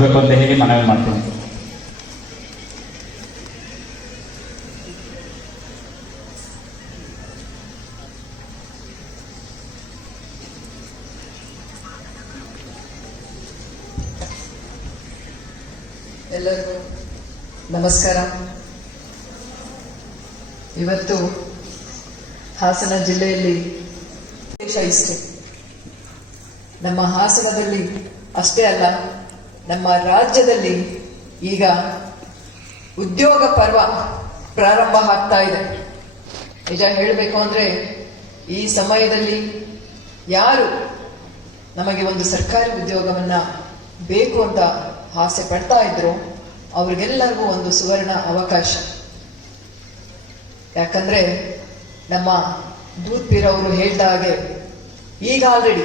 ಪಡಿಸಬೇಕು ಅಂತ ಹೇಳಿ ಮನವಿ ಮಾಡ್ತೀನಿ. ಎಲ್ಲರಿಗೂ ನಮಸ್ಕಾರ. ಇವತ್ತು ಹಾಸನ ಜಿಲ್ಲೆಯಲ್ಲಿ ಇಷ್ಟೇ, ನಮ್ಮ ಹಾಸನದಲ್ಲಿ ಅಷ್ಟೇ ಅಲ್ಲ, ನಮ್ಮ ರಾಜ್ಯದಲ್ಲಿ ಈಗ ಉದ್ಯೋಗ ಪರ್ವ ಪ್ರಾರಂಭ ಆಗ್ತಾ ಇದೆ. ನಿಜ ಹೇಳಬೇಕು ಅಂದ್ರೆ ಈ ಸಮಯದಲ್ಲಿ ಯಾರು ನಮಗೆ ಒಂದು ಸರ್ಕಾರಿ ಉದ್ಯೋಗವನ್ನ ಬೇಕು ಅಂತ ಆಸೆ ಪಡ್ತಾ ಇದ್ರು ಅವ್ರಿಗೆಲ್ಲರಿಗೂ ಒಂದು ಸುವರ್ಣ ಅವಕಾಶ. ಯಾಕಂದ್ರೆ ನಮ್ಮ ದೂದ್ಪೀರ್ ಅವರು ಹೇಳಿದ ಹಾಗೆ ಈಗ ಆಲ್ರೆಡಿ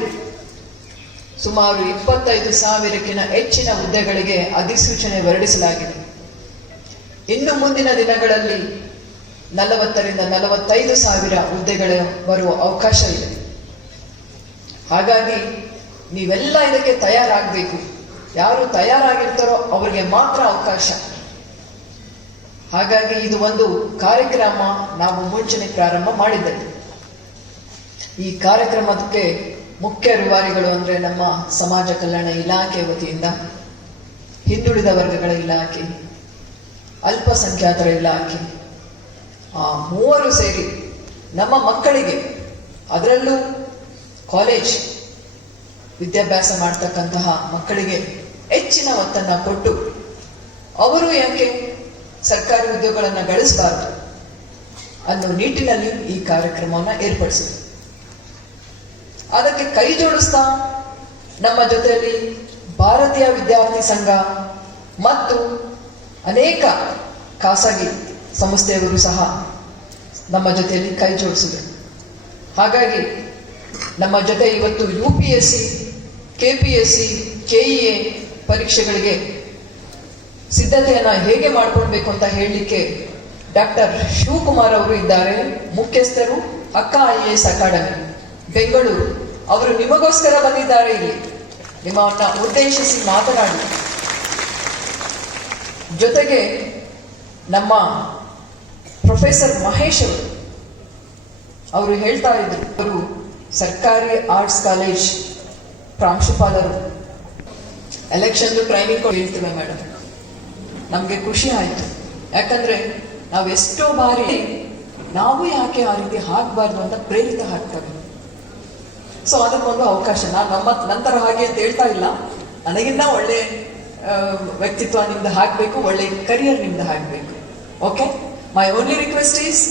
ಸುಮಾರು 25,000ಕ್ಕಿಂತ ಹೆಚ್ಚಿನ ಹುದ್ದೆಗಳಿಗೆ ಅಧಿಸೂಚನೆ ಹೊರಡಿಸಲಾಗಿದೆ. ಇನ್ನು ಮುಂದಿನ ದಿನಗಳಲ್ಲಿ 40,000ರಿಂದ 45,000 ಹುದ್ದೆಗಳು ಬರುವ ಅವಕಾಶ ಇದೆ. ಹಾಗಾಗಿ ನೀವೆಲ್ಲ ಇದಕ್ಕೆ ತಯಾರಾಗಬೇಕು. ಯಾರು ತಯಾರಾಗಿರ್ತಾರೋ ಅವರಿಗೆ ಮಾತ್ರ ಅವಕಾಶ. ಹಾಗಾಗಿ ಇದು ಒಂದು ಕಾರ್ಯಕ್ರಮ ನಾವು ಮುಂಚೆನೆ ಪ್ರಾರಂಭ ಮಾಡಿದ್ದೇವೆ. ಈ ಕಾರ್ಯಕ್ರಮಕ್ಕೆ ಮುಖ್ಯ ರೂವಾರಿಗಳು ಅಂದ್ರೆ ನಮ್ಮ ಸಮಾಜ ಕಲ್ಯಾಣ ಇಲಾಖೆ ವತಿಯಿಂದ, ಹಿಂದುಳಿದ ವರ್ಗಗಳ ಇಲಾಖೆ, ಅಲ್ಪಸಂಖ್ಯಾತರ ಇಲಾಖೆ, ಆ ಮೂವರು ಸೇರಿ ನಮ್ಮ ಮಕ್ಕಳಿಗೆ, ಅದರಲ್ಲೂ ಕಾಲೇಜ್ ವಿದ್ಯಾಭ್ಯಾಸ ಮಾಡ್ತಕ್ಕಂತಹ ಮಕ್ಕಳಿಗೆ ಹೆಚ್ಚಿನ ಒತ್ತನ್ನ ಕೊಟ್ಟು ಅವರು ಯಾಕೆ ಸರ್ಕಾರಿ ಉದ್ಯೋಗಗಳನ್ನು ಗಳಿಸಬಾರದು ಅನ್ನೋ ನಿಟ್ಟಿನಲ್ಲಿ ಈ ಕಾರ್ಯಕ್ರಮವನ್ನು ಏರ್ಪಡಿಸಿದೆ. ಅದಕ್ಕೆ ಕೈ ಜೋಡಿಸ್ತಾ ನಮ್ಮ ಜೊತೆಯಲ್ಲಿ ಭಾರತೀಯ ವಿದ್ಯಾರ್ಥಿ ಸಂಘ ಮತ್ತು ಅನೇಕ ಖಾಸಗಿ ಸಂಸ್ಥೆಯವರು ಸಹ ನಮ್ಮ ಜೊತೆಯಲ್ಲಿ ಕೈ ಜೋಡಿಸಿದೆ. ಹಾಗಾಗಿ ನಮ್ಮ ಜೊತೆ ಇವತ್ತು UPSC, KPSC, KEA ಪರೀಕ್ಷೆಗಳಿಗೆ ಸಿದ್ಧತೆಯನ್ನ ಹೇಗೆ ಮಾಡ್ಕೊಳ್ಬೇಕು ಅಂತ ಹೇಳಲಿಕ್ಕೆ ಡಾಕ್ಟರ್ ಶಿವಕುಮಾರ್ ಅವರು ಇದ್ದಾರೆ, ಮುಖ್ಯಸ್ಥರು ಅಕ್ಕ IAS ಅಕಾಡೆಮಿ ಬೆಂಗಳೂರು. ಅವರು ನಿಮಗೋಸ್ಕರ ಬಂದಿದ್ದಾರೆ ಇಲ್ಲಿ, ನಿಮ್ಮನ್ನ ಉದ್ದೇಶಿಸಿ ಮಾತನಾಡಿ. ಜೊತೆಗೆ ನಮ್ಮ ಪ್ರೊಫೆಸರ್ ಮಹೇಶ್ ಅವರು ಹೇಳ್ತಾ ಇದ್ರು, ಅವರು ಸರ್ಕಾರಿ ಆರ್ಟ್ಸ್ ಕಾಲೇಜ್ ಪ್ರಾಂಶುಪಾಲರು. ಎಲೆಕ್ಷನ್ ಟ್ರೈನಿಂಗ್ ಹೇಳ್ತೀವಿ ಮೇಡಮ್, ನಮ್ಗೆ ಖುಷಿ ಆಯ್ತು. ಯಾಕಂದ್ರೆ ನಾವೆಷ್ಟೋ ಬಾರಿ ನಾವು ಯಾಕೆ ಆ ರೀತಿ ಹಾಕಬಾರ್ದು ಅಂತ ಪ್ರೇರಿತ ಹಾಕ್ತವೆ. ಸೊ ಅದಕ್ಕೊಂದು ಅವಕಾಶ. ನಾನು ನಮ್ಮ ನಂತರ ಹಾಗೆ ಅಂತ ಹೇಳ್ತಾ ಇಲ್ಲ, ನನಗಿನ್ನ ಒಳ್ಳೆ ವ್ಯಕ್ತಿತ್ವ ನಿಮ್ದು ಹಾಕ್ಬೇಕು, ಒಳ್ಳೆ ಕರಿಯರ್ ನಿಮ್ದು ಹಾಕ್ಬೇಕು. Okay, my only request is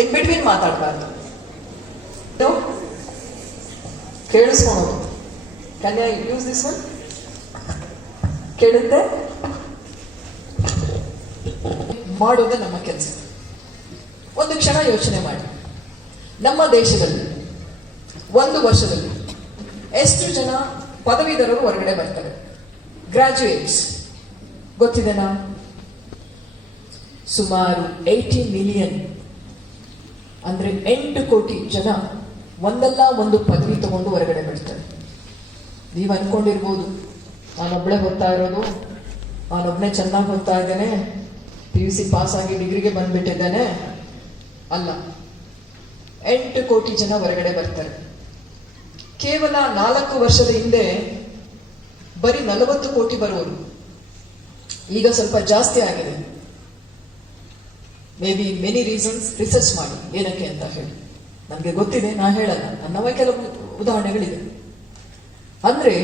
in between ಮಾತಾಡಬಾರ್ದು, ಕೇಳಿಸ್ಕೊಳೋದು. Can I use this one? ಕೇಳುತ್ತೆ ಮಾಡೋದೇ ನಮ್ಮ ಕೆಲಸ. ಒಂದು ಕ್ಷಣ ಯೋಚನೆ ಮಾಡಿ, ನಮ್ಮ ದೇಶದಲ್ಲಿ ಒಂದು ವರ್ಷದಲ್ಲಿ ಎಷ್ಟು ಜನ ಪದವೀಧರರು ಹೊರಗಡೆ ಬರ್ತಾರೆ? ಗ್ರಾಜ್ಯುಯೇಟ್ಸ್ ಗೊತ್ತಿದೆನಾ? ಸುಮಾರು 80 ಮಿಲಿಯನ್, ಅಂದ್ರೆ 8 ಕೋಟಿ ಜನ ಒಂದಲ್ಲ ಒಂದು ಪದವಿ ತಗೊಂಡು ಹೊರಗಡೆ ಬರ್ತಾರೆ. ನೀವು ಅನ್ಕೊಂಡಿರ್ಬೋದು, ನಾನೊಬ್ಳೆ ಓದ್ತಾ ಇರೋದು, ನಾನೊಬ್ನೇ ಚೆನ್ನಾಗಿ ಓದ್ತಾ ಇದ್ದೇನೆ, PUC ಪಾಸ್ ಆಗಿ ಡಿಗ್ರಿಗೆ ಬಂದ್ಬಿಟ್ಟಿದ್ದೇನೆ. ಅಲ್ಲ, 8 ಕೋಟಿ ಜನ ಹೊರಗಡೆ ಬರ್ತಾರೆ. ಕೇವಲ 4 ವರ್ಷದ ಹಿಂದೆ ಬರೀ 40 ಕೋಟಿ ಬರುವರು, ಈಗ ಸ್ವಲ್ಪ ಜಾಸ್ತಿ ಆಗಿದೆ. May be many reasons, research ಮಾಡಿ ಏನಕ್ಕೆ ಅಂತ ಹೇಳಿ. ನನಗೆ ಗೊತ್ತಿದೆ, ನಾ ಹೇಳಲ್ಲ, ನನ್ನವೇ ಕೆಲವು ಉದಾಹರಣೆಗಳಿದೆ. ಅಂದ್ರೆ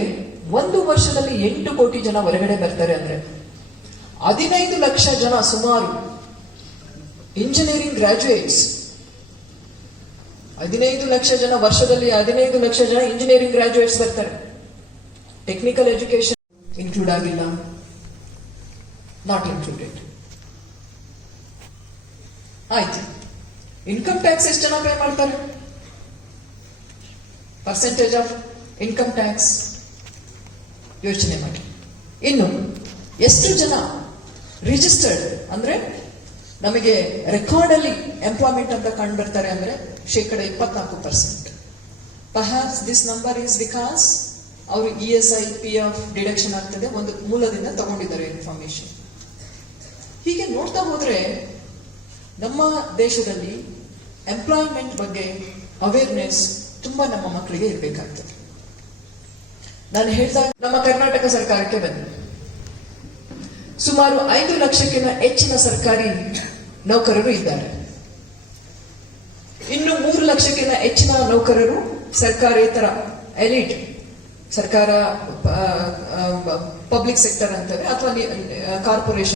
ಒಂದು ವರ್ಷದಲ್ಲಿ 8 ಕೋಟಿ ಜನ ಹೊರಗಡೆ ಬರ್ತಾರೆ. ಅಂದ್ರೆ 15 ಲಕ್ಷ ಜನ ಸುಮಾರು ಇಂಜಿನಿಯರಿಂಗ್ ಗ್ರಾಜ್ಯುಯೇಟ್ಸ್. 15 ಲಕ್ಷ ಜನ ವರ್ಷದಲ್ಲಿ 15 ಲಕ್ಷ ಜನ ಇಂಜಿನಿಯರಿಂಗ್ ಗ್ರಾಜ್ಯುಯೇಟ್ಸ್ ಬರ್ತಾರೆ. ಟೆಕ್ನಿಕಲ್ ಎಜುಕೇಶನ್ ಇನ್ಕ್ಲೂಡ್ ಆಗಿಲ್ಲ, ನಾಟ್ ಇನ್ಕ್ಲೂಡೆಡ್. ಆಯ್ತು, ಇನ್ಕಮ್ ಟ್ಯಾಕ್ಸ್ ಎಷ್ಟು ಜನ ಪೇ ಮಾಡ್ತಾರೆ? ಪರ್ಸೆಂಟೇಜ್ ಆಫ್ ಇನ್ಕಮ್ ಟ್ಯಾಕ್ಸ್ ಯೋಚನೆ ಮಾಡಿ. ಇನ್ನು ಎಷ್ಟು ಜನ ರಿಜಿಸ್ಟರ್ಡ್ ಅಂದ್ರೆ ನಮಗೆ ರೆಕಾರ್ಡ್ ಅಲ್ಲಿ ಎಂಪ್ಲಾಯ್ಮೆಂಟ್ ಅಂತ ಕಂಡು ಬರ್ತಾರೆ ಅಂದ್ರೆ 24%. Perhaps this number is because ಅವರು ESI PF ಡಿಡಕ್ಷನ್ ಆಗ್ತದೆ, ಒಂದು ಮೂಲದಿಂದ ತಗೊಂಡಿದ್ದಾರೆ ಇನ್ಫಾರ್ಮೇಶನ್. ಹೀಗೆ ನೋಡ್ತಾ ಹೋದ್ರೆ ನಮ್ಮ ದೇಶದಲ್ಲಿ ಎಂಪ್ಲಾಯ್ಮೆಂಟ್ ಬಗ್ಗೆ ಅವೇರ್ನೆಸ್ ತುಂಬಾ ನಮ್ಮ ಮಕ್ಕಳಿಗೆ ಇರಬೇಕಾಗ್ತದೆ. ನಾನು ಹೇಳ್ತಾ ನಮ್ಮ ಕರ್ನಾಟಕ ಸರ್ಕಾರಕ್ಕೆ ಬಂದೆ, ಸುಮಾರು 5 ಲಕ್ಷಕ್ಕಿಂತ ಹೆಚ್ಚಿನ ಸರ್ಕಾರಿ ನೌಕರರು ಇದ್ದಾರೆ. ಇನ್ನು 3 ಲಕ್ಷಕ್ಕಿಂತ ಹೆಚ್ಚಿನ ನೌಕರರು ಸರ್ಕಾರೇತರ ಎಲಿಟ್, ಸರ್ಕಾರ ಪಬ್ಲಿಕ್ ಸೆಕ್ಟರ್ ಅಂತವೆ ಅಥವಾ ಕಾರ್ಪೊರೇಷನ್